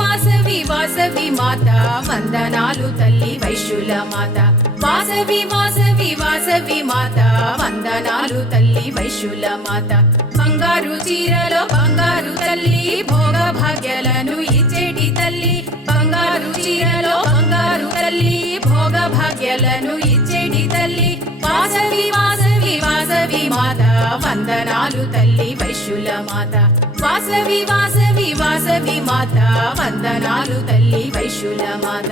వాసవి వాసవి మాత వందనాలు తల్లి వైశ్యుల మాత వాసవి వాసవి వాసవి మాత వందనాలు తల్లి వైశ్యుల మాత బంగారు చీరలో బంగారు తల్లి భోగ భాగ్యాలను ఇచ్చేటి తల్లి బంగారు చీరలో బంగారు తల్లి భోగ భాగ్యాలను ఇచ్చేటి తల్లి వాసవి వాసవి వాసవి మాత వందనాలు తల్లి వైశ్యుల మాత వాసవి వాసవి వాసవి మాత వందనాలు తల్లి వైశ్యుల మాత